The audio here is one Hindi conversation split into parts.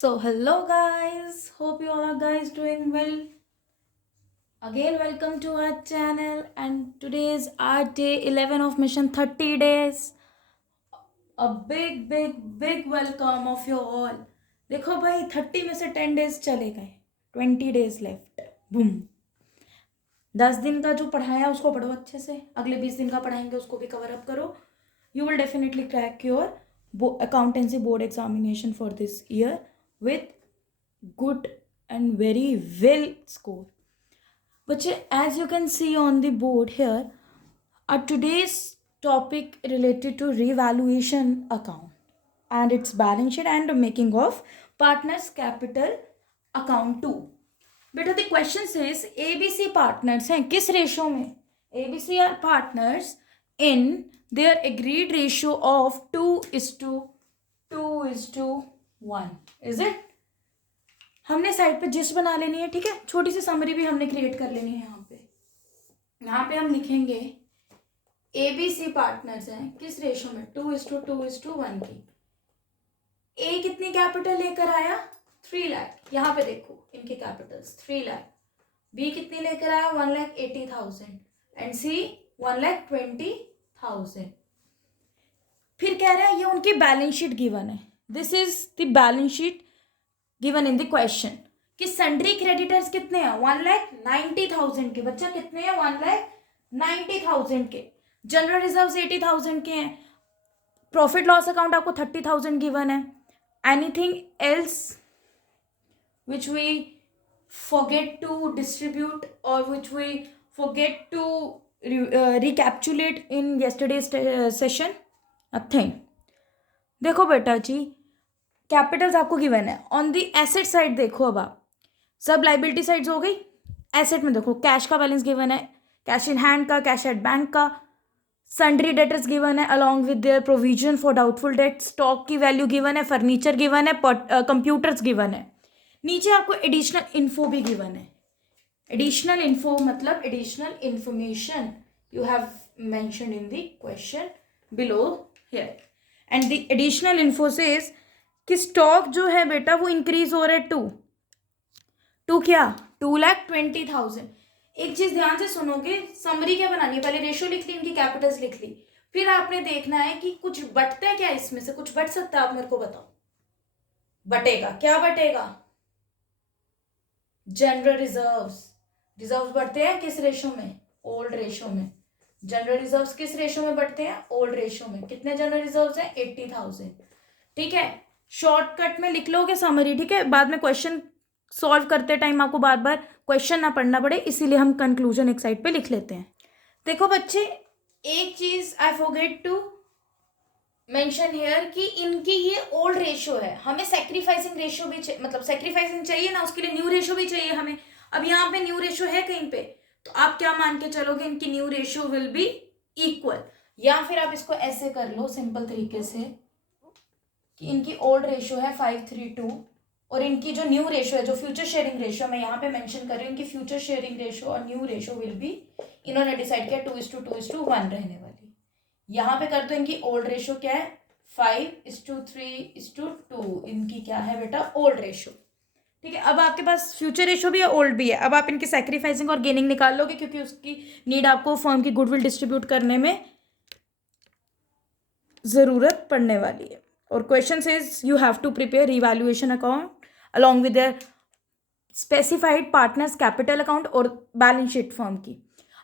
So hello guys, hope you all are guys doing well. Again welcome to our channel and today is our day 11 of mission 30 days. A big welcome of you all. देखो भाई 30 में से 10 days चले गए, 20 days left. बूम. 10 दिन का जो पढ़ाया उसको पढ़ो अच्छे से, अगले 20 दिन का पढ़ाएंगे उसको भी कवर अप करो. You will definitely crack your accountancy board examination for this year with good and very well score. But as you can see on the board here, today's topic related to revaluation account and its balance sheet and making of partners capital account too. बेटा the question says ABC partners हैं किस रेशो में? ABC are partners in their agreed ratio of 2:1. Is it? हमने साइड पे जिस बना लेनी है, ठीक है. छोटी सी समरी भी हमने क्रिएट कर लेनी है. यहाँ पे हम लिखेंगे ABC पार्टनर्स हैं किस रेशो में? 2:1 की. ए कितनी कैपिटल लेकर आया? 3 लाख. यहाँ पे देखो इनके कैपिटल्स 3 लाख. बी कितनी लेकर आया? 1,80,000 एंड सी 1,20,000. फिर कह रहा है ये उनकी बैलेंस शीट गिवन है. This is the balance sheet given in the question कि सन्ड्री क्रेडिटर्स कितने हैं? 1,90,000 के. बच्चा कितने हैं? 1,90,000 के. जनरल रिजर्व्स 80,000 के हैं. प्रॉफिट लॉस अकाउंट आपको 30,000 गिवन है. Anything else which we forget to distribute or which we forget to recapitulate in yesterday's session? Nothing. देखो बेटा जी, कैपिटल्स आपको गिवन है. ऑन दी एसेट साइड देखो, अब आप सब लाइबिलिटी साइड्स हो गई. एसेट में देखो कैश का बैलेंस गिवन है, कैश इन हैंड का, कैश एट बैंक का. सन्ड्री डेटर्स गिवन है along with there provision for doubtful date. Stock की वैल्यू गिवन है, फर्नीचर गिवन है, कंप्यूटर्स गिवन है. नीचे आपको एडिशनल इन्फो भी गिवन है. एडिशनल इन्फो मतलब additional information you have mentioned in the question below here. And the additional info says कि स्टॉक जो है बेटा वो इंक्रीज हो रहा है टू क्या? 2,20,000. एक चीज ध्यान से सुनोगे, समरी क्या बनानी है? पहले रेशियो लिख ली, इनकी कैपिटल्स लिख ली, फिर आपने देखना है कि कुछ बटता है क्या इसमें से. कुछ बट सकता है? आप मेरे को बताओ. बटेगा क्या? बटेगा जनरल रिजर्व्स. रिजर्व्स बढ़ते हैं किस रेशो में? ओल्ड रेशो में. जनरल रिजर्व्स किस रेशो में बढ़ते हैं? ओल्ड रेशो में. कितने जनरल रिजर्व्स हैं? 80,000. ठीक है. शॉर्टकट में लिख लोगे समरी, ठीक है. बाद में क्वेश्चन सॉल्व करते टाइम आपको बार बार क्वेश्चन ना पढ़ना पड़े, इसीलिए हम कंक्लूजन एक साइड पे लिख लेते हैं. देखो बच्चे, एक चीज I forget to mention here कि इनकी ये ओल्ड रेशियो है. हमें सेक्रीफाइसिंग रेशियो भी मतलब सेक्रीफाइसिंग चाहिए ना, उसके लिए न्यू रेशियो भी चाहिए हमें. अब यहाँ पे न्यू रेशियो है कहीं पे, तो आप क्या मान के चलोगे? इनकी new ratio will be equal. या फिर आप इसको ऐसे कर लो सिंपल तरीके से कि इनकी ओल्ड रेशियो है 5:3:2 और इनकी जो न्यू रेशियो है, जो फ्यूचर शेयरिंग रेशियो मैं यहाँ पे मेंशन कर रही हूँ, इनकी फ्यूचर शेयरिंग रेशियो और न्यू रेशियो विल बी, इन्होंने डिसाइड किया 2:2:1 रहने वाली. यहाँ पे कर दो इनकी ओल्ड रेशियो क्या है? 5:3:2. इनकी क्या है बेटा? Old ratio. ठीक है. अब आपके पास फ्यूचर रेशियो भी है, ओल्ड भी है. अब आप इनकी सैक्रिफाइसिंग और गेनिंग निकाल लोगे, क्योंकि उसकी नीड आपको फर्म की गुडविल डिस्ट्रीब्यूट करने में जरूरत पड़ने वाली है. और question says you have to prepare revaluation account along with their specified partners capital account और बैलेंस शीट फर्म की.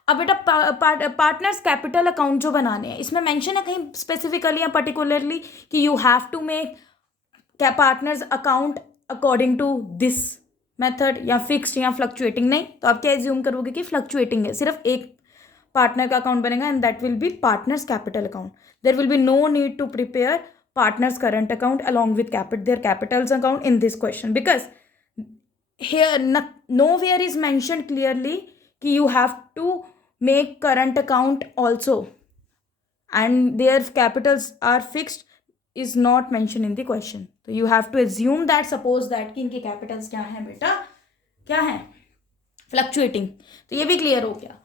अब बेटा पार्टनर्स कैपिटल अकाउंट जो बनाने हैं, इसमें मेंशन है कहीं स्पेसिफिकली या पर्टिकुलरली कि you have to make partners account according to this method या फिक्स्ड या फ्लक्चुएटिंग? नहीं. तो आप क्या एज्यूम करोगे कि फ्लक्चुएटिंग है, सिर्फ एक पार्टनर का अकाउंट बनेगा and that will be partners capital account. There will be no need to prepare partners current account along with their capitals account in this question, because here nowhere is mentioned clearly कि you have to make current account also and their capitals are fixed is not mentioned in the question. So you have to assume that, suppose that कि इनके capitals क्या हैं बेटा? क्या हैं? fluctuating. तो ये भी clear हो गया.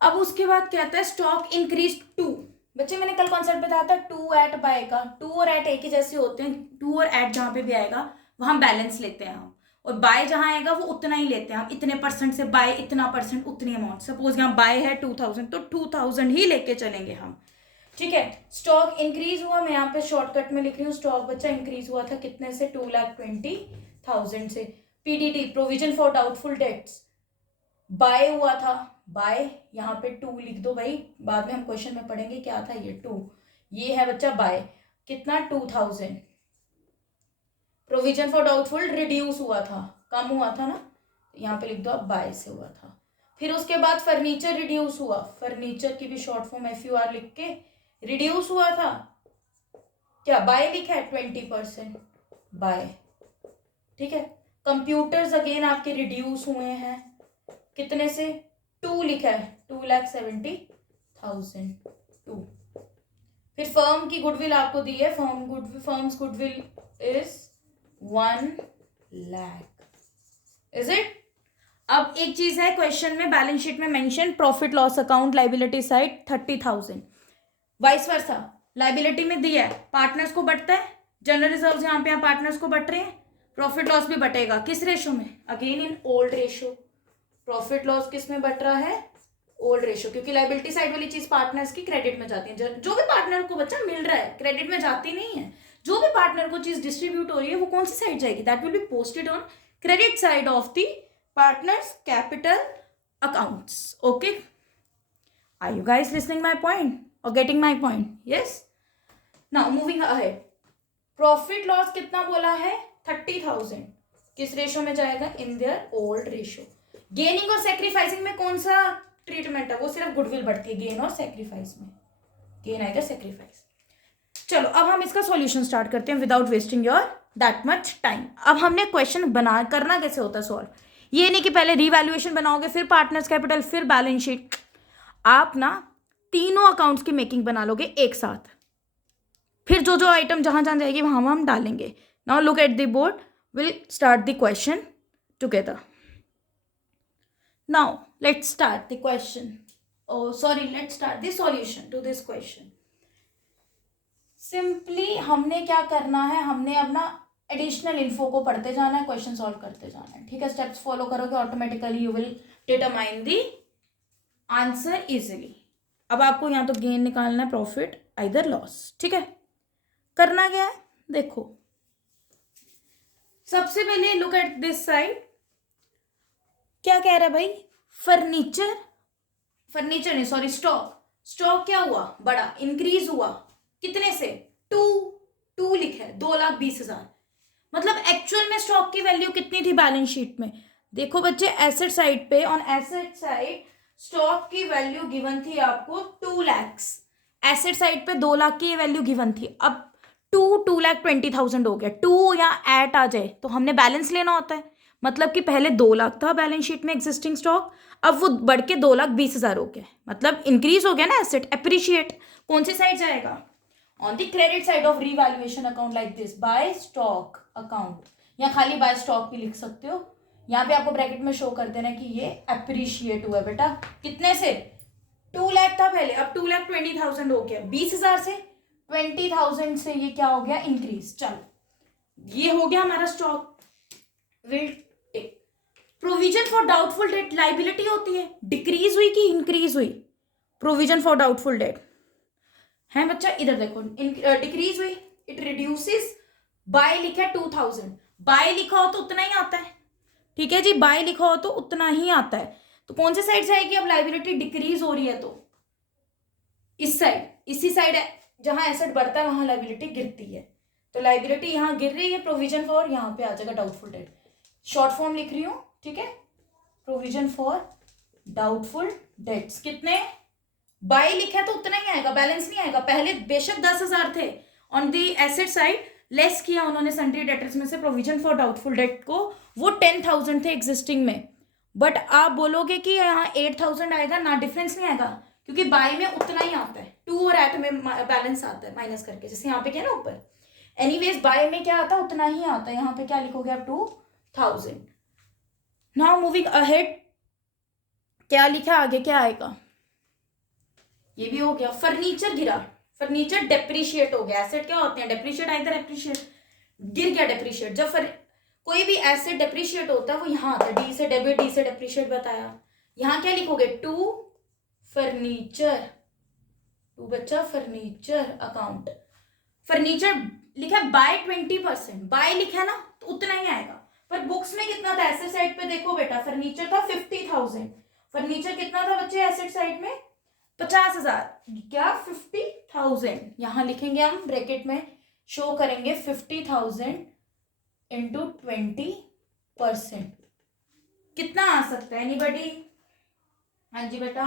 अब उसके बाद कहता है स्टॉक इंक्रीज 2. बच्चे मैंने कल कॉन्सेप्ट बताया था 2 at बाय का. 2 और at एक ही जैसे होते हैं. 2 और at जहाँ पे भी आएगा वहां बैलेंस लेते हैं हम, और बाय जहां आएगा वो उतना ही लेते हैं हम, इतने परसेंट से बाय इतना परसेंट उतनी अमाउंट। सपोज यहाँ बाय है 2000 तो 2000 ही लेके चलेंगे हम, ठीक है। स्टॉक इंक्रीज हुआ, मैं यहाँ पे शॉर्टकट में लिख रही हूँ, स्टॉक बच्चा इंक्रीज हुआ था कितने से, 2,20,000 से। PDD provision for doubtful debts by हुआ था, बाय यहाँ पे 2 लिख दो भाई, बाद में हम क्वेश्चन में पढ़ेंगे क्या था ये 2, ये है बच्चा बाय, कितना 2000। प्रोविजन फॉर डाउटफुल रिड्यूस हुआ था, कम हुआ था ना, यहाँ पे लिख दो अब बाय से हुआ था। फिर उसके बाद फर्नीचर रिड्यूस हुआ, फर्नीचर की भी शॉर्ट फॉर्म FUR लिख के रिड्यूस हुआ था, क्या बाय लिखा है 20% बाय, ठीक है। कंप्यूटर्स अगेन आपके रिड्यूस हुए हैं, कितने से, 2 लिखा है, 2,70,000 2। फिर फर्म की गुडविल आपको दी है, firms goodwill is 1 lakh, is it. अब एक चीज है क्वेश्चन में, बैलेंस शीट में mention profit loss account liability side 30,000, vice versa liability में दिया है पार्टनर्स को बटता है, जनरल रिजर्व यहाँ पे पार्टनर्स को बट रहे हैं, प्रॉफिट लॉस भी बटेगा, किस रेशो में, again in old ratio. Profit loss किस में बट रहा है, ओल्ड रेशो, क्योंकि लाइबिलिटी साइड वाली चीज पार्टनर्स की क्रेडिट में जाती है, जो भी पार्टनर को बच्चा मिल रहा है क्रेडिट में जाती नहीं है, जो भी पार्टनर को चीज डिस्ट्रीब्यूट हो रही है वो कौन सी साइड जाएगी, that will be posted on credit side of the partners capital accounts. Okay, are you guys listening my point और getting my point? Yes. Now moving ahead, profit loss कितना बोला है, 30,000, किस रेशो में जाएगा, in their old ratio. Gaining और सेक्रीफाइसिंग में कौन सा ट्रीटमेंट है, वो सिर्फ गुडविल बढ़ती है, गेन और सेक्रीफाइस में, गेन आएगा सेक्रीफाइस। चलो अब हम इसका सॉल्यूशन स्टार्ट करते हैं without wasting your that much time. अब हमने क्वेश्चन बना करना कैसे होता है सॉल्व, ये नहीं कि पहले रीवैल्यूएशन बनाओगे फिर पार्टनर्स कैपिटल फिर बैलेंस शीट, आप ना तीनों अकाउंट्स की मेकिंग बना लोगे एक साथ, फिर जो जो आइटम जहां जहां जाएगी वहां हम डालेंगे। Now look at the board, will start the question together. Now let's start the question, let's start the solution to this question. Simply हमने क्या करना है, हमने अपना एडिशनल इन्फो को पढ़ते जाना है, क्वेश्चन सॉल्व करते जाना है, ठीक है। स्टेप्स फॉलो करोगे automatically you will determine the answer easily. अब आपको यहाँ तो गेन निकालना है, प्रॉफिट आइदर लॉस, ठीक है। करना क्या है, देखो सबसे पहले लुक एट दिस साइड, क्या कह रहा है भाई, फर्नीचर नहीं सॉरी स्टॉक क्या हुआ, बड़ा इंक्रीज हुआ, कितने से, 2 लिखा है, 2,20,000। मतलब एक्चुअल में स्टॉक की वैल्यू कितनी थी बैलेंस शीट में, देखो बच्चे एसेट साइड पे, ऑन एसेट साइड स्टॉक की वैल्यू गिवन थी आपको 2 लाख, एसेट साइड पे 2 लाख की वैल्यू गिवन थी। अब 2,20,000 हो गया, 2 यहाँ एट आ जाए तो हमने बैलेंस लेना होता है, मतलब कि पहले 2 लाख था बैलेंस शीट में एग्जिस्टिंग स्टॉक, अब वो बढ़ के 2,20,000 हो गया, मतलब इंक्रीज हो गया ना एसेट, एप्रिशिएट कौन सी साइड जाएगा, on the credit side of revaluation account like this, by stock account, या खाली बाय स्टॉक भी लिख सकते हो, यहाँ पे आपको ब्रैकेट में शो कर देना कि ये एप्रिशिएट हुआ बेटा, कितने से, 2 लाख था पहले, अब 2,20,000 हो गया, 20,000 से 20,000 से ये क्या हो गया, इंक्रीज। चलो ये हो गया हमारा stock, will take. Provision for doubtful debt liability होती है, डिक्रीज हुई कि इंक्रीज हुई, प्रोविजन फॉर डाउटफुल डेट है बच्चा, इधर देखो डिक्रीज हुई, इट रिड्यूसेस, बाय लिखा है 2,000, बाय लिखा हो तो उतना ही आता है, ठीक है जी, बाय लिखा हो तो उतना ही आता है, तो कौन सी साइड जाएगी, अब लाइबिलिटी डिक्रीज हो रही है तो इस साइड, इसी साइड है जहां एसेट बढ़ता है वहां लाइबिलिटी गिरती है, तो लाइबिलिटी यहाँ गिर रही है, प्रोविजन फॉर यहाँ पे आ जाएगा डाउटफुल डेट, शॉर्ट फॉर्म लिख रही हूँ, ठीक है, प्रोविजन फॉर डाउटफुल डेट्स, कितने, बाय लिखा है तो उतना ही आएगा, बैलेंस नहीं आएगा, पहले बेशक 10,000 थे on the asset side, less किया उन्होंने सन्ड्री डेटर्स में से प्रोविजन फॉर डाउटफुल डेट को, वो 10,000 थे एग्जिस्टिंग में, बट आप बोलोगे कि यहाँ 8,000 आएगा ना, डिफरेंस नहीं आएगा, क्योंकि बाय में उतना ही आता है, 2 और 8 में बैलेंस आता है माइनस करके, जैसे यहाँ पे क्या ना ऊपर, एनीवेज बाय में क्या आता है उतना ही आता है, यहाँ पे क्या लिखोगे आप 2,000। नाउ मूविंग अहेड, क्या लिखा आगे, क्या आएगा, ये भी हो गया, फर्नीचर गिरा, फर्नीचर डेप्रिशिएट हो गया, एसेट क्या होते हैं डेप्रिशिएट आइदर एप्रिशिएट, गिर गया डेप्रिशिएट, जब कोई भी एसेट डेप्रिशिएट होता है वो यहाँ आता है, डी से डेबिट, डी से डेप्रिशिएट बताया। यहाँ क्या लिखोगे, टू फर्नीचर, टू बच्चा फर्नीचर अकाउंट, फर्नीचर लिखा है बाय 20%, बाय लिखा है ना तो उतना ही आएगा। पर बुक्स में कितना था, एसेट साइड पे देखो बेटा, फर्नीचर था 50,000, फर्नीचर कितना था बच्चे एसेट साइड में, 50,000, क्या 50,000, यहाँ लिखेंगे हम ब्रैकेट में शो करेंगे 50,000 इंटू 20%, कितना आ सकता है एनीबडी? हाँ जी बेटा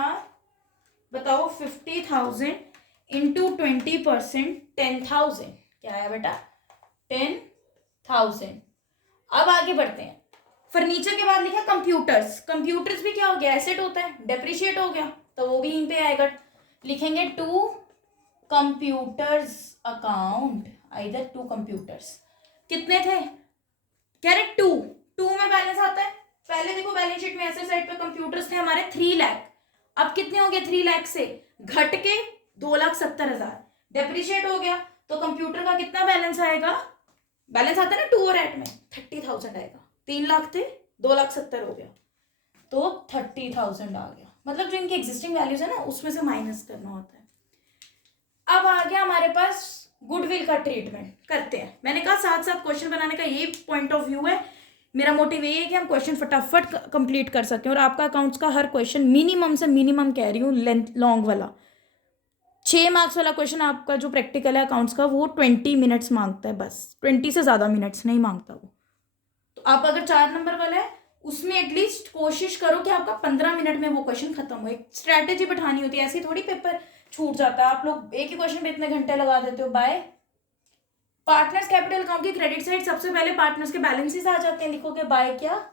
बताओ, 50,000 इंटू 20%, 10,000, क्या है बेटा 10,000। अब आगे बढ़ते हैं, फर्नीचर के बाद लिखा कंप्यूटर्स, कंप्यूटर्स भी क्या हो गया, एसेट होता है, डेप्रिशिएट हो गया, तो वो भी यहीं पे आएगा, लिखेंगे टू कंप्यूटर्स अकाउंट, इधर टू कंप्यूटर्स, कितने थे, कह रहे टू में बैलेंस आता है। पहले देखो बैलेंस शीट में एसेट साइड पे कंप्यूटर्स थे हमारे 3 लाख, अब कितने हो गए, 3 लाख से घट के 2,70,000, डेप्रिशिएट हो गया, तो कंप्यूटर का कितना बैलेंस आएगा, बैलेंस आता है ना 2 और 8 में, 30,000 आएगा, 3 लाख थे 2,70,000 हो गया, तो 30,000 आ गया, मतलब जो इनकी एग्जिस्टिंग वैल्यूज है ना उसमें से माइनस करना होता है। अब आ गया हमारे पास गुडविल का ट्रीटमेंट, करते हैं। मैंने कहा साथ साथ क्वेश्चन बनाने का ये पॉइंट ऑफ व्यू है, मेरा मोटिव ये है कि हम क्वेश्चन फटाफट कंप्लीट कर सकें, और आपका अकाउंट्स का हर क्वेश्चन मिनिमम से मिनिमम कह रही हूँ लेंथ लॉन्ग वाला, 6 मार्क्स वाला क्वेश्चन आपका जो प्रैक्टिकल है अकाउंट्स का वो 20 मिनट्स मांगता है, बस 20 से ज़्यादा मिनट्स नहीं मांगता वो। तो आप अगर 4 नंबर वाला है उसमें एटलीस्ट कोशिश करो कि आपका 15 मिनट में वो क्वेश्चन खत्म हो, एक स्ट्रैटेजी बैठानी होती है, ऐसे थोड़ी पेपर छूट जाता है, आप लोग एक ही क्वेश्चन पे इतने घंटे लगा देते हो। बाय पार्टनर्स कैपिटल अकाउंट की क्रेडिट साइड सबसे पहले पार्टनर्स के बैलेंसेस आ जाते हैं, लिखोगे बाय क्या,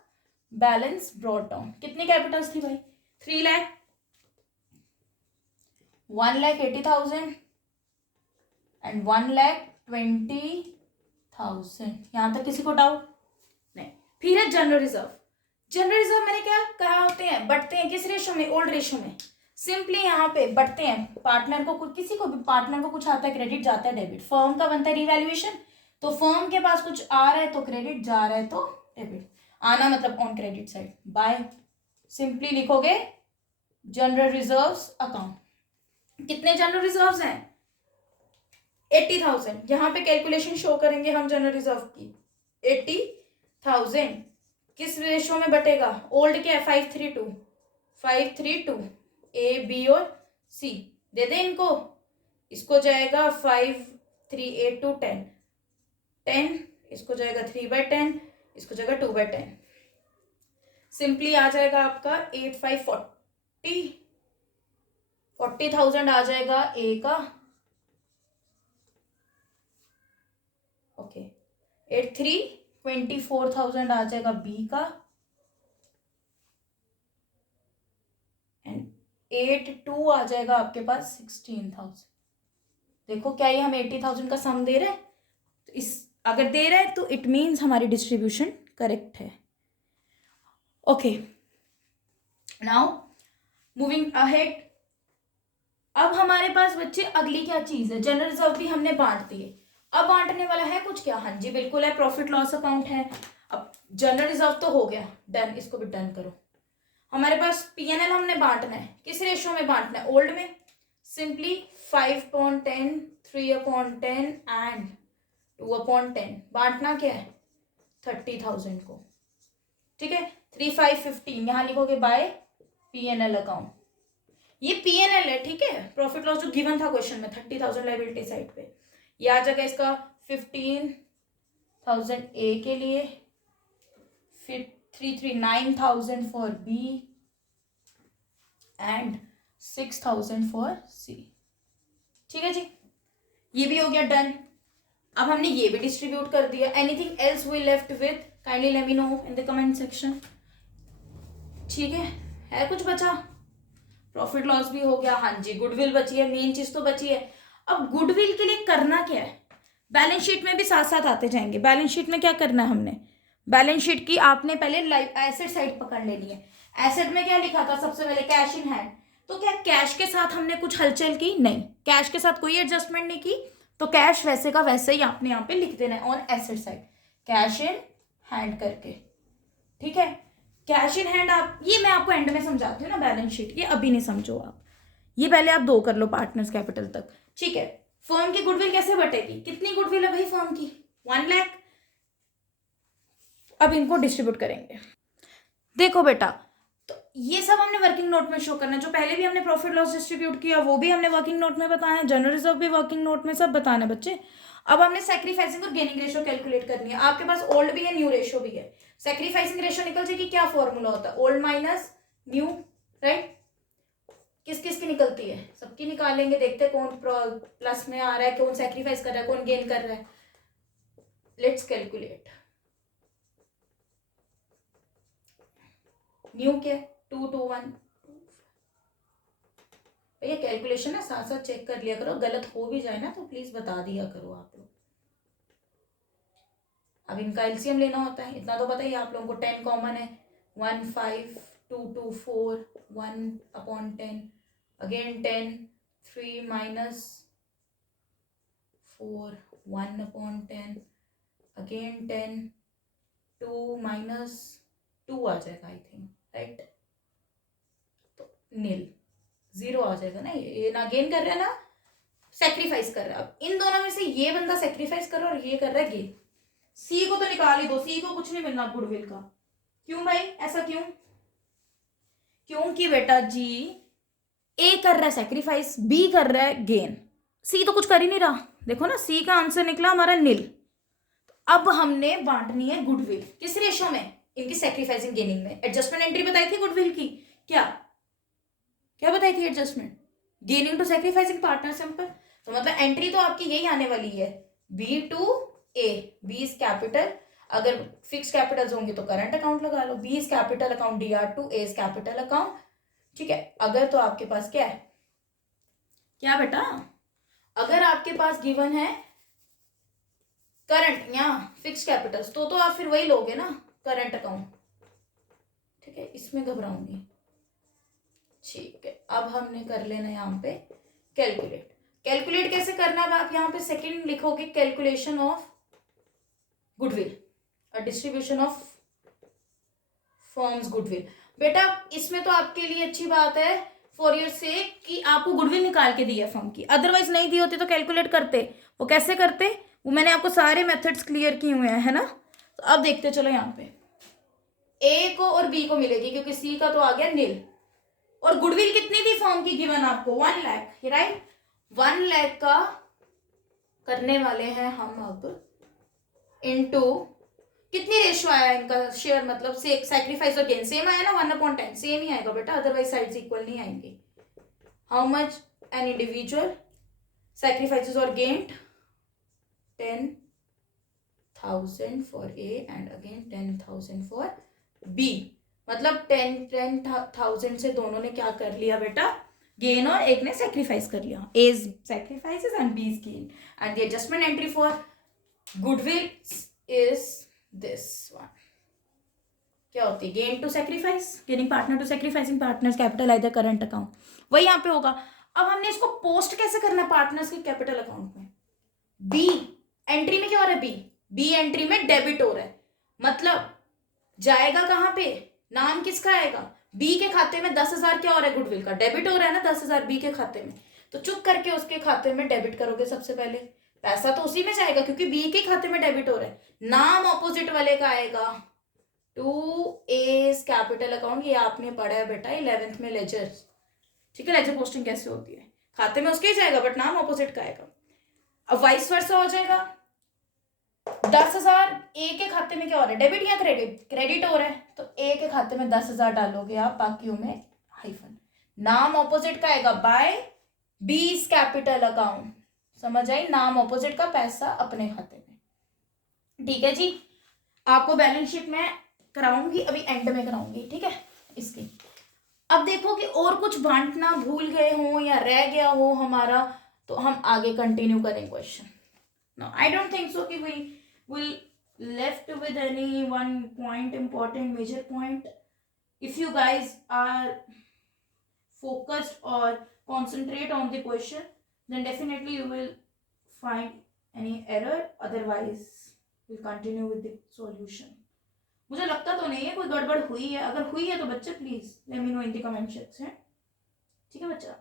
बैलेंस ब्रॉट डाउन, कितनी कैपिटल्स थी भाई, 3 लाख, 1,80,000 एंड 1,20,000, यहां तक किसी को डाउट नहीं। फिर है जनरल रिजर्व, जनरल रिजर्व मैंने क्या कहा होते हैं, बढ़ते हैं किस रेशो में, ओल्ड रेशो में, सिंपली यहाँ पे बढ़ते हैं, पार्टनर को किसी को भी पार्टनर को कुछ आता है क्रेडिट जाता है डेबिट, फर्म का बनता है रिवैल्यूएशन, तो फर्म के पास कुछ आ रहा है तो क्रेडिट, जा रहा है तो डेबिट, आना मतलब on credit side, by simply लिखोगे जनरल रिजर्व्स अकाउंट, कितने जनरल रिजर्व्स हैं 80,000, यहाँ पे कैलकुलेशन शो करेंगे हम जनरल रिजर्व की, 80,000 किस रेशो में बटेगा, ओल्ड क्या है 532, ए बी और सी दे दे इनको, इसको जाएगा 538 to 10, इसको जाएगा 3/10, इसको जाएगा 2/10, सिंपली आ जाएगा आपका 40,000 आ जाएगा ए का, ओके 24,000 आ जाएगा बी का, एंड 82 आ जाएगा आपके पास 16,000। देखो क्या ये हम 80,000 का सम दे रहे हैं, तो इस अगर दे रहे हैं तो इट मीन्स हमारी डिस्ट्रीब्यूशन करेक्ट है। ओके नाउ मूविंग अहेड, अब हमारे पास बच्चे अगली क्या चीज है, जनरल रिजर्व भी हमने बांट दिए, अब बांटने वाला है कुछ क्या, हाँ जी बिल्कुल है, प्रॉफिट लॉस अकाउंट है। अब जनरल रिजर्व तो हो गया डन, इसको भी डन करो। हमारे पास पीएनएल हमने बांटना है, किस रेशो में बांटना है, ओल्ड में, सिंपली 5/10, 3/10 एंड 2/10, बांटना क्या है 30,000 को, ठीक है 3,515, यहाँ लिखोगे बाय पीएनएल अकाउंट, ये पीएनएल है, ठीक है, प्रॉफिट लॉस जो गिवन था क्वेश्चन में 30,000 लायबिलिटी साइड पे, ये आ जाएगा इसका 15,000 ए के लिए, फिर 339,000 फॉर बी एंड 6,000 फॉर सी, ठीक है जी, ये भी हो गया डन। अब हमने ये भी डिस्ट्रीब्यूट कर दिया, anything else we left with, kindly let me know in the comment section, ठीक है कुछ बचा, प्रॉफिट लॉस भी हो गया, हाँ जी गुडविल बची है, मेन चीज तो बची है। अब गुडविल के लिए करना क्या है, बैलेंस शीट में भी साथ साथ आते जाएंगे, बैलेंस शीट में क्या करना है हमने, बैलेंस शीट की आपने पहले एसेट साइड पकड़ लेनी है, एसेट में क्या लिखा था सबसे पहले कैश इन हैंड, तो क्या कैश के साथ हमने कुछ हलचल की, नहीं कैश के साथ कोई एडजस्टमेंट नहीं की, तो कैश वैसे का वैसे ही आपने यहाँ पे लिख देना है on asset side, cash in hand करके, ठीक है। कैश इन हैंड आप, ये मैं आपको एंड में समझाती हूँ ना बैलेंस शीट, ये अभी नहीं समझो आप, ये पहले आप 2 कर लो पार्टनर्स कैपिटल तक, ठीक है। फर्म की गुडविल कैसे बटेगी, कितनी गुडविल है भाई फर्म की, 1 लाख। अब इनको डिस्ट्रीब्यूट करेंगे। देखो बेटा, तो ये सब हमने वर्किंग नोट में शो करना है, जो पहले भी हमने प्रॉफिट लॉस डिस्ट्रीब्यूट किया वो भी हमने वर्किंग नोट में बताया, जनरल रिजर्व भी वर्किंग नोट में, सब बताना है बच्चे। अब हमने सैक्रिफाइसिंग और गेनिंग रेशियो कैलकुलेट करनी है। आपके पास ओल्ड भी है, न्यू रेशियो भी है। सैक्रिफाइसिंग रेशियो निकल जाएगी, क्या फॉर्मूला होता है, ओल्ड माइनस न्यू, राइट। किस किस की निकलती है, सबकी निकालेंगे, देखते हैं कौन प्लस में आ रहा है, कौन सैक्रिफाइस कर रहा है, कौन गेन कर रहा है। Let's calculate. न्यू क्या, 2 2 1। भैया कैलकुलेशन ना साथ साथ चेक कर लिया करो, गलत हो भी जाए ना तो प्लीज बता दिया करो आप लोग। अब इनका एलसीएम लेना होता है, इतना तो बताइए आप लोगों को। 10 कॉमन है, 1 5 2 2 4, 1/10, अगेन 10, 3 माइनस 4, 1/10, अगेन 10, 2 माइनस 2 आ जाएगा आई थिंक, राइट। तो नील, 0 आ जाएगा ना, ये ना गेन कर रहा है ना सेक्रीफाइस कर रहा है। अब इन दोनों में से ये बंदा सेक्रीफाइस कर रहा है और ये कर रहा है गेन। सी को तो निकाल ही दो, सी को कुछ नहीं मिलना गुडविल का। क्यों भाई, ऐसा क्यों, क्योंकि बेटा जी ए कर रहा है सेक्रीफाइस, बी कर रहा है गेन, सी तो कुछ कर ही नहीं रहा। देखो ना, सी का आंसर निकला हमारा नील। अब हमने बांटनी है गुडविल, किस रेशो में, इनकी सेक्रीफाइसिंग गेनिंग में। एडजस्टमेंट एंट्री बताई थी गुडविल की, क्या क्या बताई थी adjustment, gaining to sacrificing partner, simple. तो मतलब एंट्री तो आपकी यही आने वाली है, B to A, B is capital, अगर फिक्स कैपिटल्स होंगे तो करंट अकाउंट लगा लो, B is capital account DR to, A is capital account, ठीक है। अगर तो आपके पास क्या है, क्या बेटा, अगर आपके पास गिवन है करंट या फिक्स कैपिटल्स तो आप फिर वही लोगे ना, करंट अकाउंट, ठीक है। इसमें घबराऊंगी, ठीक है। अब हमने कर लेना यहाँ पे कैलकुलेट। कैलकुलेट कैसे करना है, आप यहाँ पे सेकंड लिखोगे, कैलकुलेशन ऑफ गुडविल और डिस्ट्रीब्यूशन ऑफ फर्म्स गुडविल। बेटा इसमें तो आपके लिए अच्छी बात है फॉर योर सेक कि आपको गुडविल निकाल के दी है फर्म की, अदरवाइज नहीं दी होती तो कैलकुलेट करते। वो कैसे करते, वो मैंने आपको सारे मेथड्स क्लियर किए हुए हैं, है ना। तो अब देखते चलो यहाँ पे, ए को और बी को मिलेगी क्योंकि सी का तो आ गया नील। और गुडविल कितनी थी फर्म की गिवन आपको, 1 लाख, राइट। 1 लाख का करने वाले हैं हम अब इनटू, कितनी रेशियो आया इनका शेयर, मतलब से सैक्रिफाइस और गेन सेम आया ना, 1/10 सेम ही आएगा बेटा, अदरवाइज साइड्स इक्वल नहीं आएंगे। How much an individual sacrifices or gained, 10,000 for A and again 10,000 for B। मतलब 10,000 से दोनों ने क्या कर लिया बेटा, गेन, और एक ने सेक्रीफाइस कर लिया। A's sacrifices and B's gain, and the adjustment entry for goodwill is this one। क्या होती है, gain to sacrifice, gaining partner to sacrificing partners capital either current account, वही यहाँ पे होगा। अब हमने इसको पोस्ट कैसे करना है पार्टनर्स के कैपिटल अकाउंट में, बी एंट्री में क्या हो रहा है, बी एंट्री में डेबिट हो रहा है, मतलब जाएगा कहाँ पे, नाम किसका आएगा, बी के खाते में 10,000 क्या हो रहा है, गुडविल का डेबिट हो रहा है ना 10,000 बी के खाते में। तो चुप करके उसके खाते में डेबिट करोगे सबसे पहले, पैसा तो उसी में जाएगा क्योंकि बी के खाते में डेबिट हो रहा है। नाम ऑपोजिट वाले का आएगा टू एज कैपिटल अकाउंट, ये आपने पढ़ा है बेटा 11th में लेजर, ठीक है। लेजर पोस्टिंग कैसे होती है, खाते में उसके ही जाएगा बट नाम ऑपोजिट का आएगा। अब वाइस वर्सा हो जाएगा, 10,000 ए के खाते में क्या हो रहा है, डेबिट या क्रेडिट, क्रेडिट हो रहा है, तो ए के खाते में 10,000 डालोगे आप, बाकियों में हाइफन, नाम ऑपोजिट का आएगा बाय बीस कैपिटल अकाउंट, समझ आई, नाम ऑपोजिट का, पैसा अपने खाते में, ठीक है जी। आपको बैलेंस शीट में कराऊंगी, अभी एंड में कराऊंगी, ठीक है इसकी। अब देखो कि और कुछ बांटना भूल गए हो या रह गया हो हमारा, तो हम आगे कंटिन्यू करें question. No I don't think so कि we will left with any one point, important major point. If you guys are focused or concentrate on the question, then definitely you will find any error, otherwise we'll continue with the solution। मुझे लगता तो नहीं है कोई गड़बड़ हुई है, अगर हुई है तो बच्चे please let me know in the comment section. ठीक है बच्चा,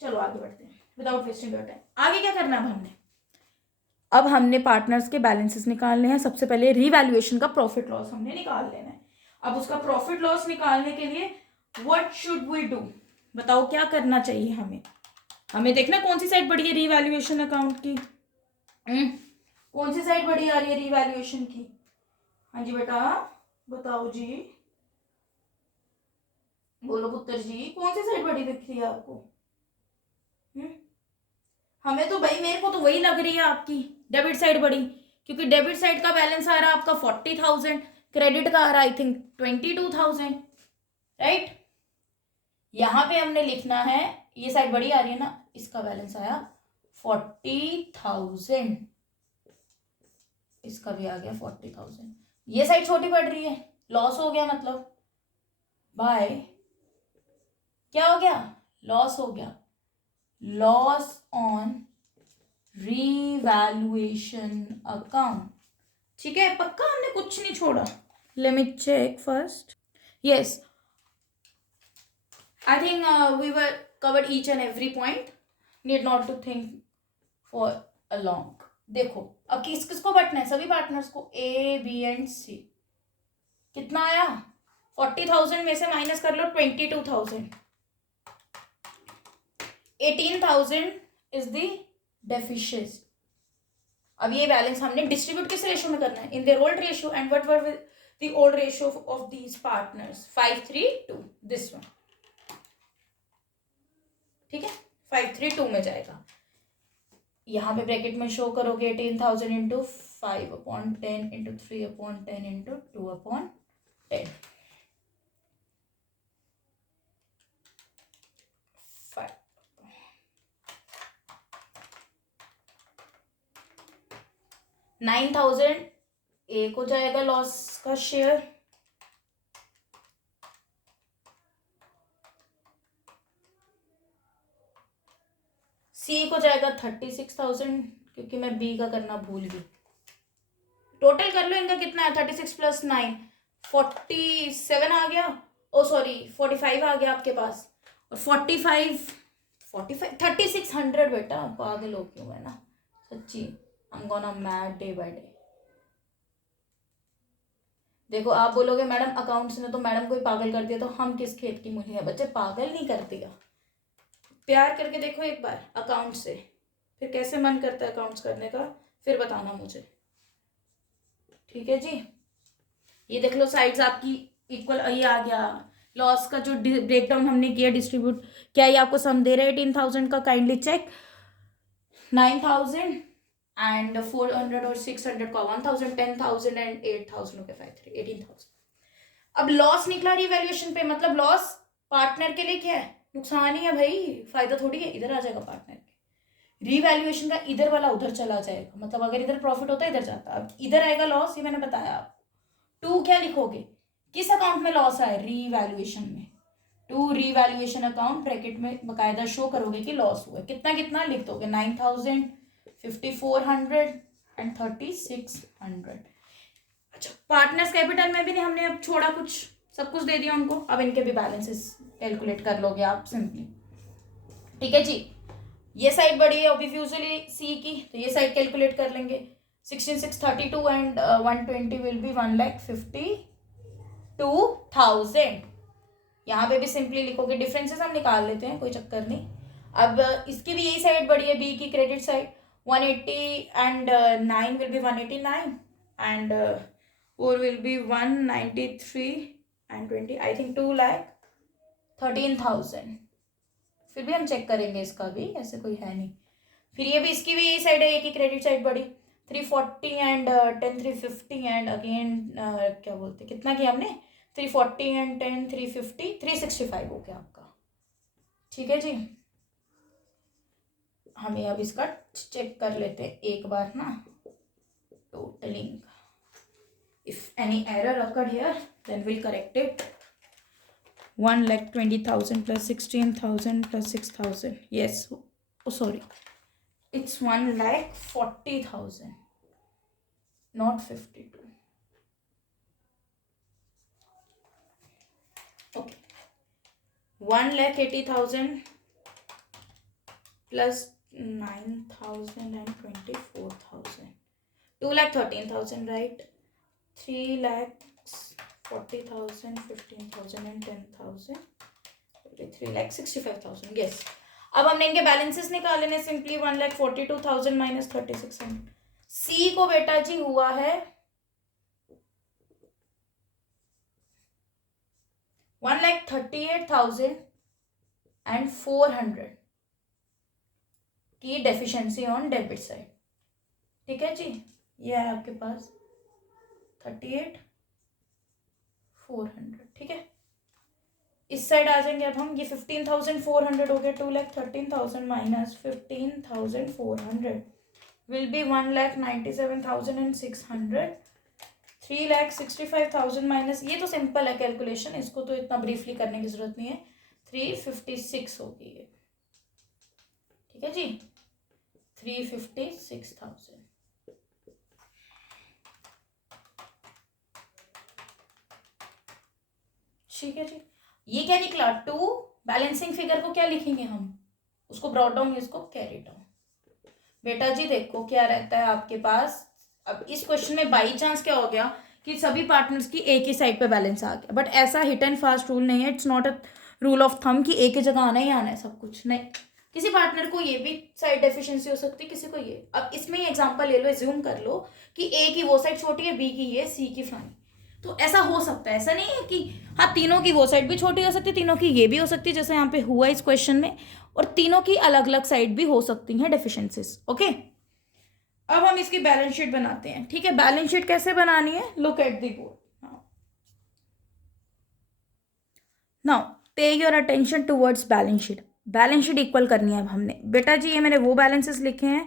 चलो आगे बढ़ते हैं विदाउट वेस्टिंग योर टाइम। आगे क्या करना है हमने, अब हमने पार्टनर्स के बैलेंसेस निकालने हैं। सबसे पहले रीवैल्यूएशन का प्रॉफिट लॉस हमने निकाल लेना है। अब उसका प्रॉफिट लॉस निकालने के लिए व्हाट शुड वी डू, बताओ क्या करना चाहिए हमें। हमें देखना कौन सी साइड बड़ी है रीवैल्यूएशन अकाउंट की। कौन सी साइड बड़ी आ रही है रीवैल्यूएशन की। हाँ जी बेटा बताओ जी, बोलो पुत्र जी, कौन सी साइड बड़ी दिख रही है आपको। हमें तो भाई, मेरे को तो वही लग रही है आपकी डेबिट साइड बड़ी, क्योंकि डेबिट साइड का बैलेंस आ रहा है आपका 40,000, क्रेडिट का आ रहा है आई थिंक 22,000, राइट। यहां पे हमने लिखना है, ये साइड बड़ी आ रही है ना, इसका बैलेंस आया 40,000, इसका भी आ गया 40,000। ये साइड छोटी पड़ रही है, लॉस हो गया, मतलब बाय क्या हो गया, लॉस हो गया, लॉस ऑन रीवैल्यूएशन अकाउंट। ठीक है, पक्का हमने कुछ नहीं छोड़ा। Let me check first. Yes, I think we were covered each and every point, need not to think for a long. देखो अब किस किसको बटना है, सभी पार्टनर्स को, ए बी एंड सी। कितना आया, 40,000 में से माइनस कर लो 22,000, 18,000 इज द डेफिशिएंसी। अब ये बैलेंस हमने डिस्ट्रीब्यूट किस रेशियो में करना है, इन their old ratio. And what were the old ratio of these partners, 5:3:2, this one. ठीक है, 5:3:2 में जाएगा। यहाँ पे ब्रैकेट में शो करोगे 18,000 इंटू 5/10 इंटू 3/10 इंटू 2/10, 9,000 ए को जाएगा लॉस का शेयर, सी को जाएगा 36,000, क्योंकि मैं बी का करना भूल गई। टोटल कर लो इनका कितना है, 36 + 9 47 आ गया, ओ सॉरी 45 आ गया आपके पास, और 45 3600 बेटा, पागल हो क्यों है ना सच्ची, I am gonna mad day by day. देखो आप बोलोगे मैडम अकाउंट्स ने तो मैडम को ही पागल कर दिया, तो हम किस खेत की मूली है, बच्चे पागल नहीं कर दिया। प्यार करके देखो एक बार अकाउंट से, फिर कैसे मन करता है अकाउंट्स करने का, फिर बताना मुझे। ठीक है जी, ये देख लो साइड्स आपकी इक्वल, ये आ गया लॉस का जो ब्रेकडाउन हमने किया डिस्ट्रीब्यूट। क्या ये आपको सम दे रहा है 18,000 का, काइंडली चेक। 9,000 एंड 400 और 600 का 1,000, 10,000 एंड 8,000 ओके 5,3 18,000। अब लॉस निकला रिवैल्यूएशन पे, मतलब लॉस पार्टनर के लिए क्या है, नुकसान ही है भाई, फायदा थोड़ी है। इधर आ जाएगा पार्टनर के, रिवैल्यूएशन का इधर वाला उधर चला जाएगा, मतलब अगर इधर प्रॉफिट होता है इधर जाता। अब इधर आएगा लॉस, ये मैंने बताया आपको। टू क्या लिखोगे, किस अकाउंट में लॉस आए, रीवैल्यूएशन में। टू रीवैल्यूएशन अकाउंट, ब्रैकेट में बकायदा शो करोगे कि लॉस हुआ, कितना कितना लिख दोगे, 9,000, 5,400 एंड 3,600। अच्छा, पार्टनर्स कैपिटल में भी नहीं हमने अब छोड़ा कुछ, सब कुछ दे दिया उनको। अब इनके भी बैलेंसेस कैलकुलेट कर लोगे आप सिंपली। ठीक है जी, ये साइड बड़ी है ऑब्वियसली सी की, तो ये साइड कैलकुलेट कर लेंगे। 16,632 एंड 120 विल बी 1,52,000। यहाँ पे भी सिंपली लिखोगे, डिफरेंसेस हम निकाल लेते हैं, कोई चक्कर नहीं। अब इसकी भी यही साइड बड़ी है, बी की credit side, 180 and 9 will be 189 and 4 will be 193 and 20, I think 2,13,000। फिर भी हम चेक करेंगे इसका भी, ऐसे कोई है नहीं। फिर ये भी, इसकी भी यही साइड है, एक ही क्रेडिट साइड बड़ी, 340 एंड 10 350 एंड अगेन क्या बोलते, कितना किया हमने, 340 एंड 10 350 365 हो गया आपका। ठीक है जी, हमें अब इसका चेक कर लेते हैं एक बार ना, totalling. If any error occurred here then we'll correct it. 1,20,000 plus 16,000 plus 6,000, yes, oh sorry, it's 1,40,000, not 52. 1,80,000 plus 9,000 and 24,000, 2,13,000 right. 3,40,000, 15,000 and 10,000, 3,65,000. Yes. अब हमने इनके बैलेंसेस निकाले ने सिंपली. 1,42,000 माइनस 3,600. सी को बेटा जी हुआ है 1,38,400 की डेफिशिएंसी ऑन डेबिट साइड. ठीक है जी. ये है आपके पास 38,400. ठीक है. इस साइड आ जाएंगे अब हम. ये 15,400 हो गया. 2,13,000 माइनस 15,400 विल बी 1,97,600. 3,65,000 माइनस, ये तो सिंपल है कैलकुलेशन, इसको तो इतना ब्रीफली करने की जरूरत नहीं है. 356 होगी ये. ठीक है जी. 356,000. ठीक है जी. ये क्या निकला 2. बैलेंसिंग फिगर को क्या लिखेंगे हम, उसको ब्रॉट डाउन, इसको कैरी डाउन. बेटा जी देखो क्या रहता है आपके पास. अब इस क्वेश्चन में बाई चांस क्या हो गया कि सभी पार्टनर्स की एक ही साइड पे बैलेंस आ गया, बट ऐसा हिट एंड फास्ट रूल नहीं है. It's not a rule of thumb कि एक ही जगह आना ही आना है सब कुछ. नहीं, किसी पार्टनर को ये भी साइड डेफिशिएंसी हो सकती है, किसी को ये. अब इसमें ही एग्जांपल ले लो, एज्यूम कर लो कि ए की वो साइड छोटी है, बी की ये, सी की फलानी. तो ऐसा हो सकता है, ऐसा नहीं है कि हाँ तीनों की वो साइड भी छोटी हो सकती है, तीनों की ये भी हो सकती है जैसे यहाँ पे हुआ इस क्वेश्चन में, और तीनों की अलग अलग साइड भी हो सकती हैं डेफिशिएंसीज. ओके. अब हम इसकी बैलेंस शीट बनाते हैं. ठीक है. बैलेंस शीट कैसे बनानी है, look at the board now. Pay your attention towards balance sheet. Balance sheet equal करनी है अब हमने. बेटा जी ये मैंने वो बैलेंसेस लिखे हैं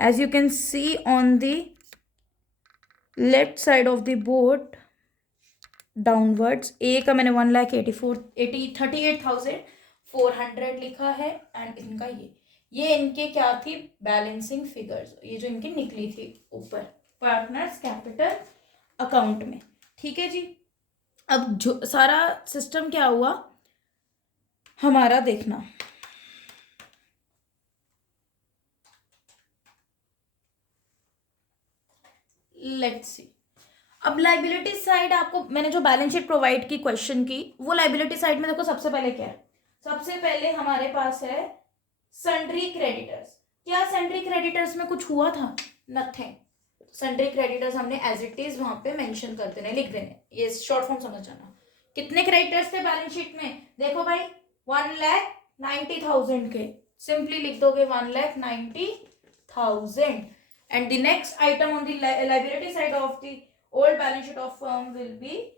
as you can see on the left side of the board downwards. A का मैंने 1,38,400 लिखा है. एंड इनका ये इनके क्या थी, बैलेंसिंग फिगर्स, ये जो इनकी निकली थी ऊपर पार्टनर्स कैपिटल अकाउंट में. ठीक है जी. अब जो सारा सिस्टम क्या हुआ हमारा देखना. Let's see. अब लाइबिलिटी साइड आपको मैंने जो बैलेंस शीट प्रोवाइड की क्वेश्चन की, वो लाइबिलिटी साइड में देखो सबसे पहले क्या है. सबसे पहले हमारे पास है सन्ड्री क्रेडिटर्स. क्या सन्ड्री क्रेडिटर्स में कुछ हुआ था, नथिंग. सन्ड्री क्रेडिटर्स हमने एज इट इज वहां पे मेंशन कर देने, लिख देने. ये शॉर्ट फॉर्म समझ जाना. कितने क्रेडिटर्स थे बैलेंस शीट में, देखो भाई 1,90,000 के. सिंपली लिख दोगे 1,90,000. And the next item on the liability side of the old balance sheet of firm will be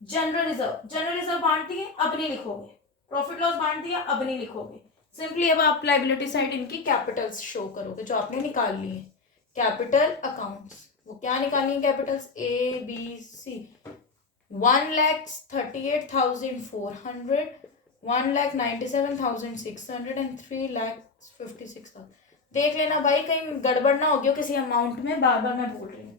general reserve. General reserve बांट दिए, अब नहीं लिखोगे. प्रॉफिट लॉस बांट दिया, अब नहीं लिखोगे. सिंपली अब आप लाइबिलिटी साइड इनकी कैपिटल्स शो करोगे जो आपने निकाल लिए. कैपिटल अकाउंट्स, वो क्या निकालनी है capitals, A B C. 1,38,400, 1,97,600 and 3,56,000. देख लेना भाई कहीं गड़बड़ ना हो गई किसी अमाउंट में, बार बार मैं बोल रही हूँ.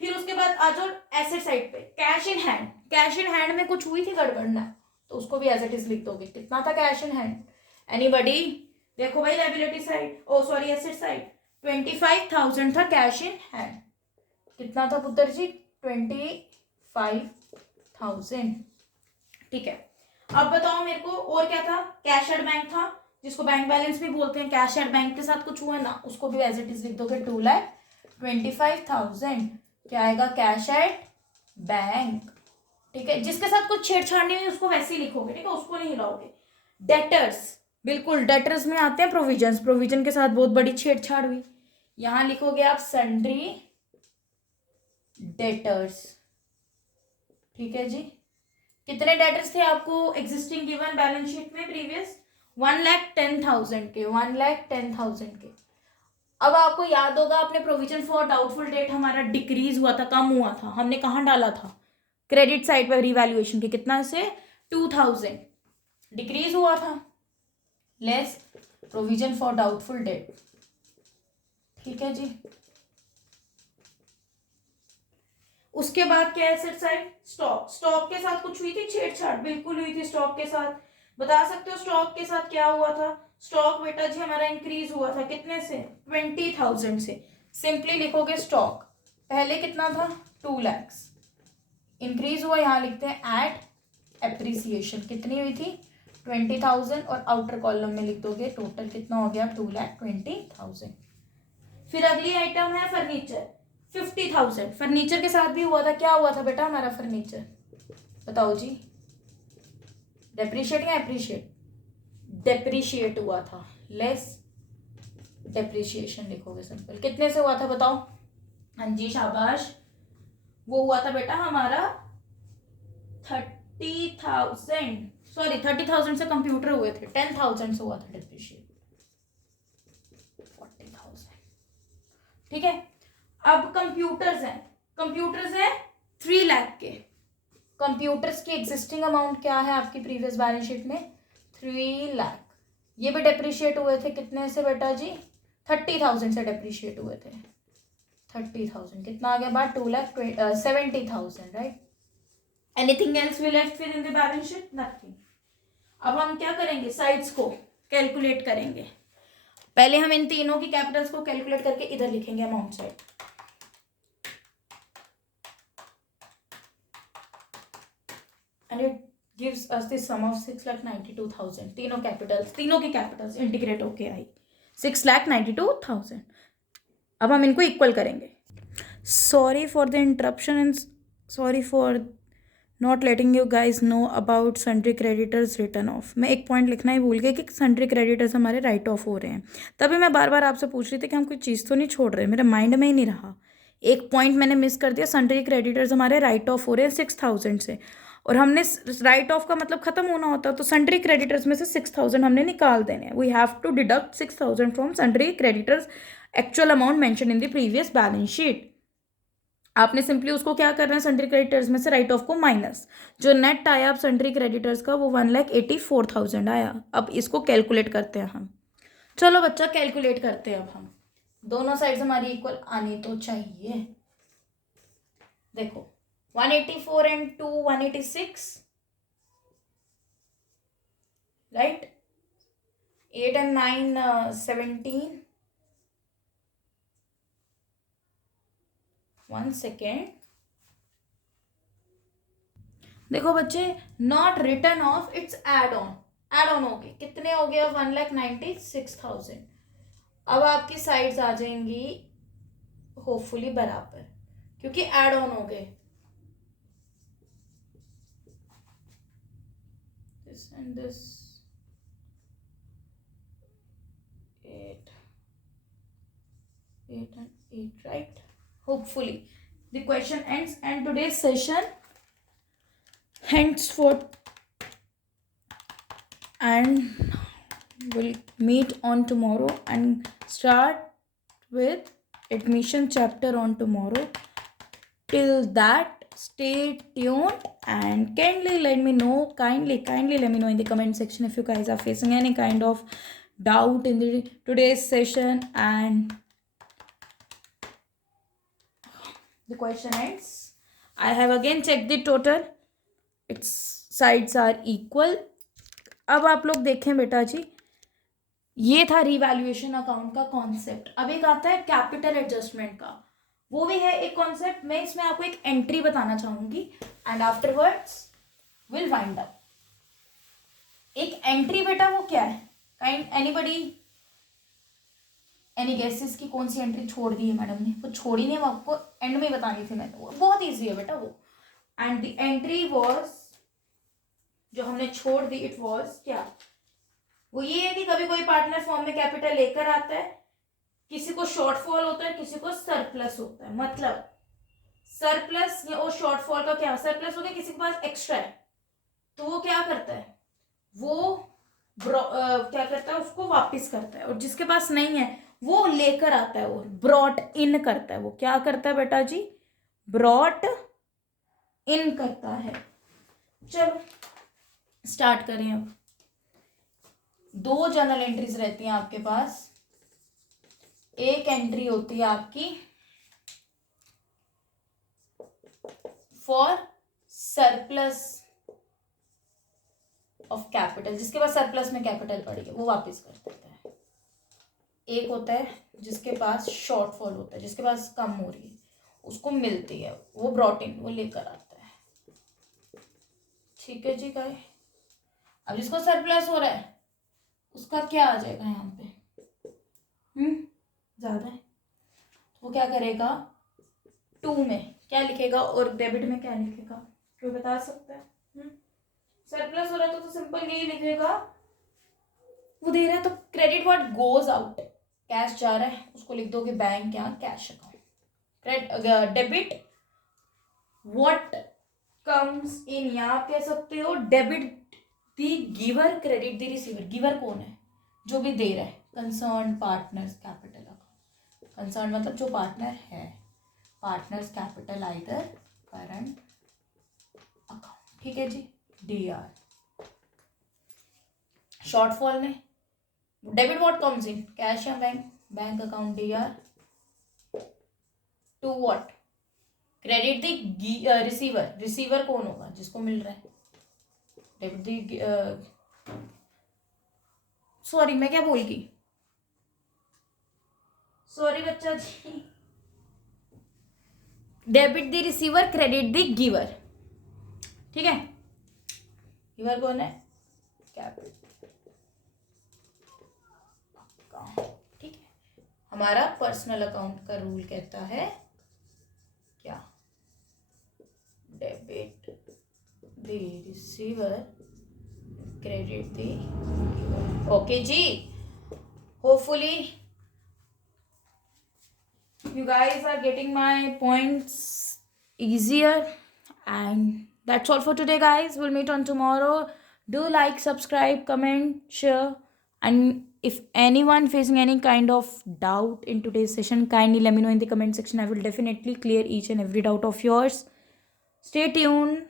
फिर उसके बाद आ जाओ एसेट साइड पे. Cash in hand. Cash in hand में कुछ हुई थी गड़बड़ ना, तो उसको भी एज इट इज लिख दोगे. कितना था कैश इन हैंड, एनीबॉडी. देखो भाई लायबिलिटी साइड, ओ सॉरी एसेट साइड, 25,000 था कैश इन हैंड. कितना था पुत्र जी, 25,000. ठीक है. अब बताओ मेरे को और क्या था. कैश एट बैंक था, जिसको बैंक बैलेंस भी बोलते हैं. कैश एट बैंक के साथ कुछ हुआ ना, उसको भी एज इट इज लिख दोगे. 2,25,000 क्या आएगा कैश एट बैंक. ठीक है. जिसके साथ कुछ छेड़छाड़ नहीं हुई उसको वैसे ही लिखोगे. ठीक है, उसको नहीं हिलाओगे. डेटर्स, बिल्कुल डेटर्स में आते हैं प्रोविजंस. प्रोविजन के साथ बहुत बड़ी छेड़छाड़ हुई, यहां लिखोगे आप सन्ड्री डेटर्स. ठीक है जी. कितने डेटर्स थे आपको एग्जिस्टिंग गिवन बैलेंस शीट में प्रीवियस, 1,10,000 के. 1,10,000 के. अब आपको याद होगा अपने प्रोविजन फॉर डाउटफुल डेट हमारा डिक्रीज हुआ था, कम हुआ था. हमने कहाँ डाला था, क्रेडिट साइड पर रिवैल्यूएशन के. कितना से 2,000 डिक्रीज हुआ था. Less provision for doubtful date. ठीक है जी. उसके बाद क्या है एसेट साइड, स्टॉक. स्टॉक के साथ कुछ हुई थी छेड़छाड़, बिल्कुल हुई थी स्टॉक के साथ. बता सकते हो स्टॉक के साथ क्या हुआ था? स्टॉक बेटा जी हमारा इंक्रीज हुआ था कितने से? 20,000 से। सिंपली लिखोगे स्टॉक पहले कितना था? 2 lakhs। इंक्रीज हुआ, यहाँ लिखते हैं एट एप्रिसिएशन कितनी हुई थी? 20,000। और आउटर कॉलम में लिख दोगे टोटल कितना हो गया? 2,20,000। फिर अगली आइटम है फर्नीचर 50,000। फर्नीचर के साथ भी हुआ था, क्या हुआ था बेटा हमारा फर्नीचर? बताओ जी। डेप्रिशिएट या एप्रिशिएट? डेप्रिशिएट हुआ था, लेस डेप्रिशिएशन लिखोगे सिंपल। कितने से हुआ था बताओ? हाँ जी शाबाश। वो हुआ था बेटा हमारा 30,000, सॉरी 30,000 से कंप्यूटर हुए थे, 10,000 से हुआ था डेप्रिशिएट। 40,000। ठीक है। अब कंप्यूटर्स हैं, कंप्यूटर्स हैं 3 लाख के। कंप्यूटर्स की एग्जिस्टिंग अमाउंट क्या है आपकी प्रीवियस बैलेंस शीट में? 3 लाख। ये भी डेप्रिशिएट हुए थे कितने से बेटा जी? 30,000 से डेप्रिशिएट हुए थे। 30,000 कितना आ गया बात? 2,70,000 right. Anything else we left with in the balance sheet? Nothing. अब हम क्या करेंगे? साइड्स को कैलकुलेट करेंगे। पहले हम इन तीनों की कैपिटल्स को कैलकुलेट करके इधर लिखेंगे amount side. And it gives us the sum of 6,92,000। तीनों की कैपिटल्स इंटीग्रेट होके आई 6,92,000। अब हम इनको इक्वल करेंगे। Sorry for the interruption and sorry for not letting you guys know about sundry creditors return of. मैं एक पॉइंट लिखना ही भूल गई कि सन्ड्री क्रेडिटर्स हमारे राइट ऑफ हो रहे हैं। तभी मैं बार बार आपसे पूछ रही थी कि हम कोई चीज़ तो नहीं छोड़ रहे, मेरे माइंड में ही नहीं रहा। एक पॉइंट मैंने मिस कर दिया, सन्ड्री क्रेडिटर्स हमारे राइट ऑफ हो रहे हैं 6,000 से, और हमने राइट ऑफ का मतलब खत्म होना होता, तो सन्ड्री क्रेडिटर्स में से 6,000 हमने निकाल देने हैं। We have to deduct 6,000 from sundry creditors actual amount mention in the previous balance sheet. आपने सिंपली उसको क्या करना है? सन्ड्री क्रेडिटर्स में से राइट ऑफ को माइनस, जो नेट आया अब सन्ड्री क्रेडिटर्स का वो 1,84,000 आया। अब इसको कैलकुलेट करते हैं हम। चलो बच्चा कैलकुलेट करते हैं अब हम। दोनों साइड्स हमारी इक्वल आनी तो चाहिए। देखो 184 एंड 2 186 राइट। 8 and 9 17। 1 सेकेंड। देखो बच्चे not written off, it's add on. Add on हो गए कितने हो गया? 1,96,000। अब आपकी साइड्स आ जाएंगी होपफुली बराबर, क्योंकि एड ऑन हो गए। This and this 8 and 8 right. Hopefully the question ends and today's session henceforth, and we'll meet on tomorrow and start with admission chapter on tomorrow. Till that, stay tuned and kindly let me know in the comment section if you guys are facing any kind of doubt in the today's session. And the question ends. I have again checked the total. Its sides are equal. अब आप लोग देखें बेटा जी, ये था रिवैल्यूएशन अकाउंट का कॉन्सेप्ट। अब एक आता है कैपिटल एडजस्टमेंट का, वो भी है एक कॉन्सेप्ट। मैं इसमें आपको एक एंट्री बताना चाहूंगी and afterwards will wind up. एक एंट्री बेटा वो क्या है? काइंड एनीबडी, एनी गेसेस की कौन सी एंट्री छोड़ दी है मैडम ने? वो छोड़ी नहीं, वो आपको एंड में ही बतानी थी मैंने। वो बहुत ईजी है बेटा वो। एंड द एंट्री वॉज, जो हमने छोड़ दी, इट वॉज क्या? वो ये है कि कभी कोई पार्टनर फॉर्म में कैपिटल लेकर आता है, किसी को शॉर्टफॉल होता है, किसी को सरप्लस होता है। मतलब सरप्लस या और शॉर्टफॉल का क्या? सरप्लस हो गया, किसी के पास एक्स्ट्रा है तो वो क्या करता है? वो क्या करता है? उसको वापस करता है। और जिसके पास नहीं है वो लेकर आता है, वो ब्रॉट इन करता है। वो क्या करता है बेटा जी? ब्रॉट इन करता है। चलो स्टार्ट करें। अब 2 जर्नल एंट्रीज रहती हैं आपके पास। एक एंट्री होती है आपकी for surplus of capital capital, जिसके पास सरप्लस में कैपिटल पड़ी है वो वापस कर देता है। एक होता है जिसके पास शॉर्टफॉल होता है, जिसके पास कम हो रही है उसको मिलती है, वो ब्रॉट इन, वो लेकर आता है। ठीक है जी गाइस। अब जिसको सरप्लस हो रहा है उसका क्या आ जाएगा यहाँ पे, ज़्यादा है तो वो क्या करेगा, 2 में क्या लिखेगा और डेबिट में क्या लिखेगा, कोई बता सकता है? सरप्लस हो रहा है तो सिंपल यही लिखेगा, वो दे रहा है तो credit what goes out, cash जा रहा है उसको लिख दोगे बैंक यहाँ cash account. Debit what comes in, यहाँ आप कह सकते हो debit the giver credit the receiver. Giver कौन है, जो भी दे रहा है, concern partners capital account. Concern मतलब जो पार्टनर है, partners capital either current account. ठीक है जी। DR शॉर्टफॉल में debit what comes in, cash या bank, bank account DR to what credit the receiver. Receiver कौन होगा, जिसको मिल रहा है, डेबिट दी सॉरी मैं क्या बोल गई, सॉरी बच्चा जी, debit the receiver credit the giver. ठीक है, गिवर कौन है, कैपिटल। ठीक है, हमारा पर्सनल अकाउंट का रूल कहता है क्या, debit the receiver credit the giver. Okay जी, hopefully you guys are getting my points easier, and that's all for today guys. We'll meet on tomorrow. Do like, subscribe, comment, share, and if anyone facing any kind of doubt in today's session, kindly let me know in the comment section. I will definitely clear each and every doubt of yours. Stay tuned.